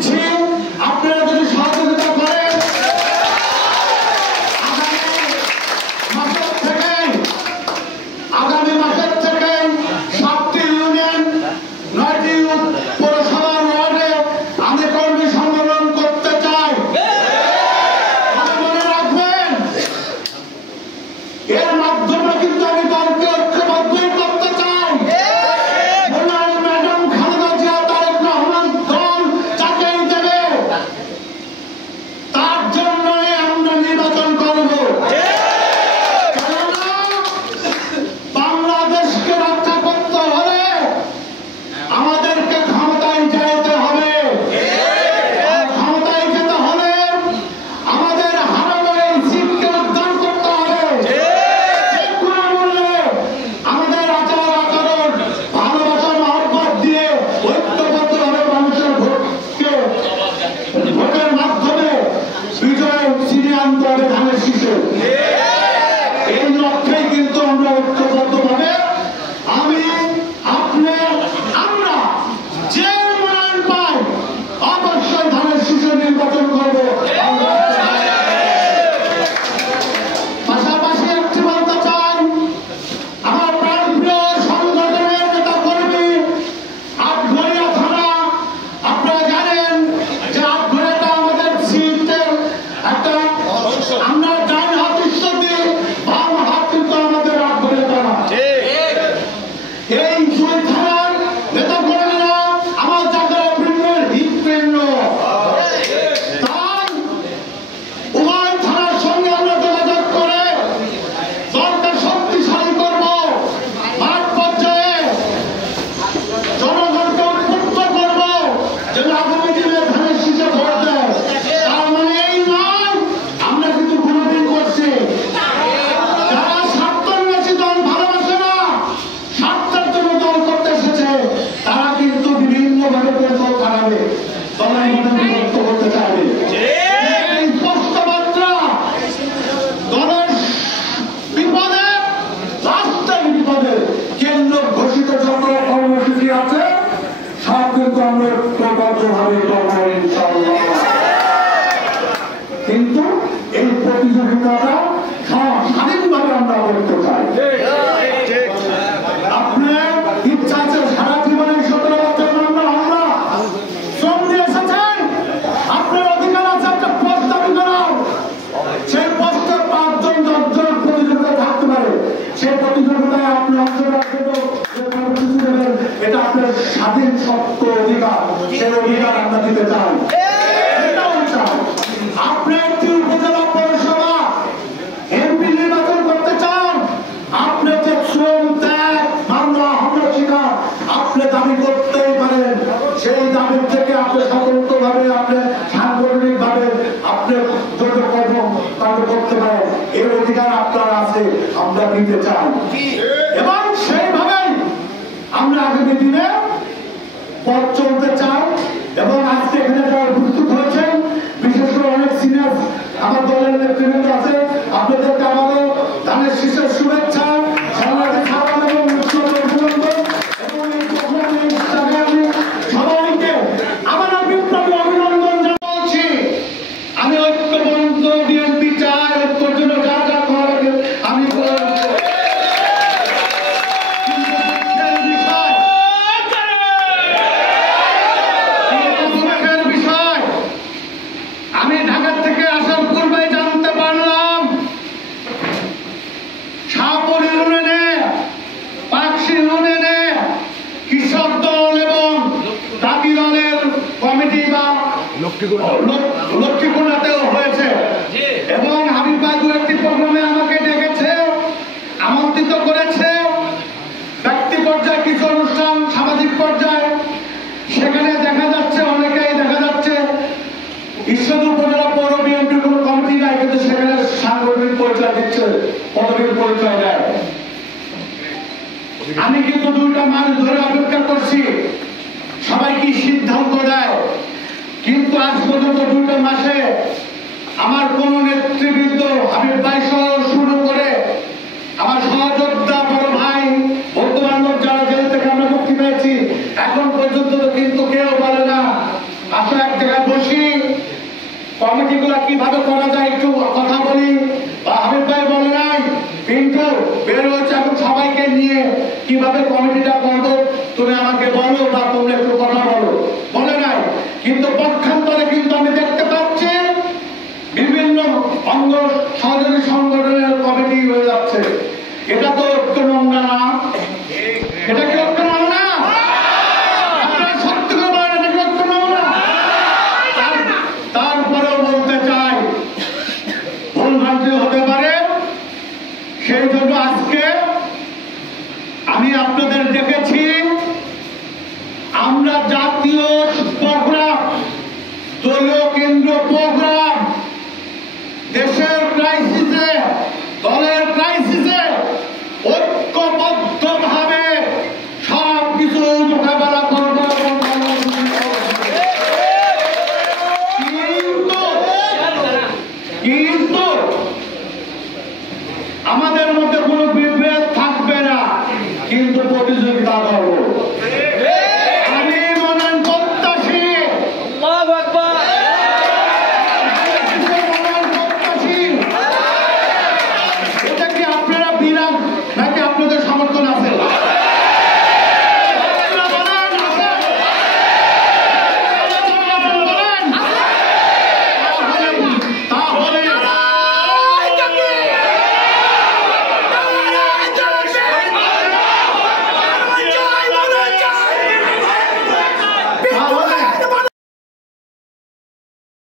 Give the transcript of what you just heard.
দিচ্ছি, আপনারা যদি সহযোগিতা করেন আগামী মাসের থেকে 7টি ইউনিয়ন 9টি পৌরসভার ওয়ার্ডে আমি কর্মী সম্মেলন করতে চাই। মনে রাখবেন, এর মাধ্যমে কিন্তু আমি দলকে ঐক্যবদ্ধ করতে চাই। ম্যাডাম খালেদা জিয়া তারেক রহমান দল যাকেই দেবে তার জন্যই আমরা নির্বাচন করব। বাংলাদেশকে রক্ষা করতে হলে আমাদেরকে ক্ষমতায় যেতে হবে। ক্ষমতায় যেতে হলে আমাদের হারানো এই সিটকে উদ্ধার করতে হবে। কোনো মূল্যে আমাদের আচার আচরণ ভালোবাসা মহব্বত দিয়ে ঐক্যবদ্ধভাবে মানুষের ভোটের মাধ্যমে বিজয় ছিনিয়ে আনতে হবে ধানের শীষে। এই লক্ষ্যেই কিন্তু আমরা ঐক্যবদ্ধভাবে আমি আপনি আমরা যে মনোনয়ন পাই অবশ্যই ধানের শীষে নির্বাচন করব। পাশাপাশি একটি বলতে চাই, আমার প্রাণপ্রিয় সংগঠনের নেতা কর্মী আটঘরিয়া থানা, আপনারা জানেন যে আটঘরিয়াটা আমাদের সিটের একটা আমরা ডান হাত ইস্যুতে বাম হাত কিন্তু আমাদের আটঘরিয়া থানা। এই দুই থানার নেতা কর্মীরা আমার জায়গায় হৃদপিণ্ড। তাই উভয় থানার সঙ্গে আমরা যোগাযোগ করে দলকে শক্তিশালী করব। মাঠ পর্যায়ে জনগণকে উদ্বুদ্ধ করব যেন আগামী দিনে ধানের শীষে ভোট দেয়। তার মানে এই নয় আমরা কিন্তু কোনোদিন করছি। যারা স্বার্থন্বেষী দল ভালোবাসে না, স্বার্থের জন্য দল করতে এসেছে, তারা কিন্তু বিভিন্নভাবে দল খারাবে, দলের মধ্যে বিভক্ত করতে চাইবে। এই স্পষ্ট মাত্রা দলের বিপদে, রাষ্ট্রের বিপদে কেন্দ্র ঘোষিত যত কর্মসূচি আছে সব কিন্তু আমরা ঐক্যবদ্ধভাবে করব ইনশাআল্লাহ। কিন্তু এই প্রতিযোগিতাটা স্বাধীনভাবে আমরা করতে চাই। আপনার ইচ্ছা আছে সারা জীবনে 17 বছর আমরা শ্রম দিয়ে এসেছেন, আপনার অধিকার আছে একটা পোস্ট দাবি করার। সেই পোস্টে 5 জন 10 জন প্রতিযোগিতা থাকতে পারে। সেই প্রতিযোগিতায় আপনি অংশগ্রহণ করবেন, এটা আপনার স্বাধীন সত্য অধিকার। সেই অধিকার আমরা দিতে চাই। এটাও চাই আপনি একটি উপজেলা পৌরসভা এমপি নির্বাচন করতে চান, আপনি যে শ্রম ত্যাগ মামলা হামলা শিকার আপনি দাবি করতেই পারেন। সেই দাবির থেকে আপনি স্বতন্ত্রভাবে আপনি সাংগঠনিকভাবে আপনি যত কর্ম কাণ্ড করতে পারেন, এর অধিকার আপনার আছে, আমরা দিতে চাই। এবং সেইভাবেই আমরা আগামী দিনে পথ চলতে চাই। এবং আজকে এখানে যারা উপস্থিত হয়েছেন, বিশেষ করে অনেক সিনিয়র আমার দলের নেতৃবৃন্দ আছে, আপনাদেরকে আমাদের ধানের শীষের শুভেচ্ছা, সবাইকে আমার বিপ্লবী অভিনন্দন জানাচ্ছি। আমি ঐক্যবদ্ধ বিএনপি চাই, ঐক্যের জন্য যা যা করা আমি আমি ঢাকা থেকে আসার পূর্বে জানতে পারলাম শাহপুর ইউনিয়নে, পাকশি ইউনিয়নে কৃষক দল এবং দাবি দলের কমিটি বা লক্ষ্মীকুণ্ডাতেও হয়েছে। এবং হাবিব ভাই দু একটি প্রোগ্রামে আমাকে ডেকেছে, আমন্ত্রিত করেছে। ব্যক্তি পর্যায়ে কিছু অনুষ্ঠান, সামাজিক পর্যায়ে, সেখানে দেখা যাচ্ছে অনেকেই দেখা যাচ্ছে ঈশ্বর উপজেলা পৌর বিএনপির কোন কমিটি নাই, কিন্তু সেখানে সাংগঠনিক পরিচয় দিচ্ছে, পদবীর পরিচয় দেয়। আমি কিন্তু 2টা মাস ধরে অপেক্ষা করছি সবাই কি সিদ্ধান্ত দেয়, কিন্তু আজ পর্যন্ত 2টা মাসে আমার কোন নেতৃবৃন্দ হাবিব ভাই সহ শুরু করে আমার সহযোদ্ধা বড় ভাই বন্ধু বান্ধব যারা জেল থেকে আমরা মুক্তি পেয়েছি, এখন পর্যন্ত কিন্তু কেউ বলে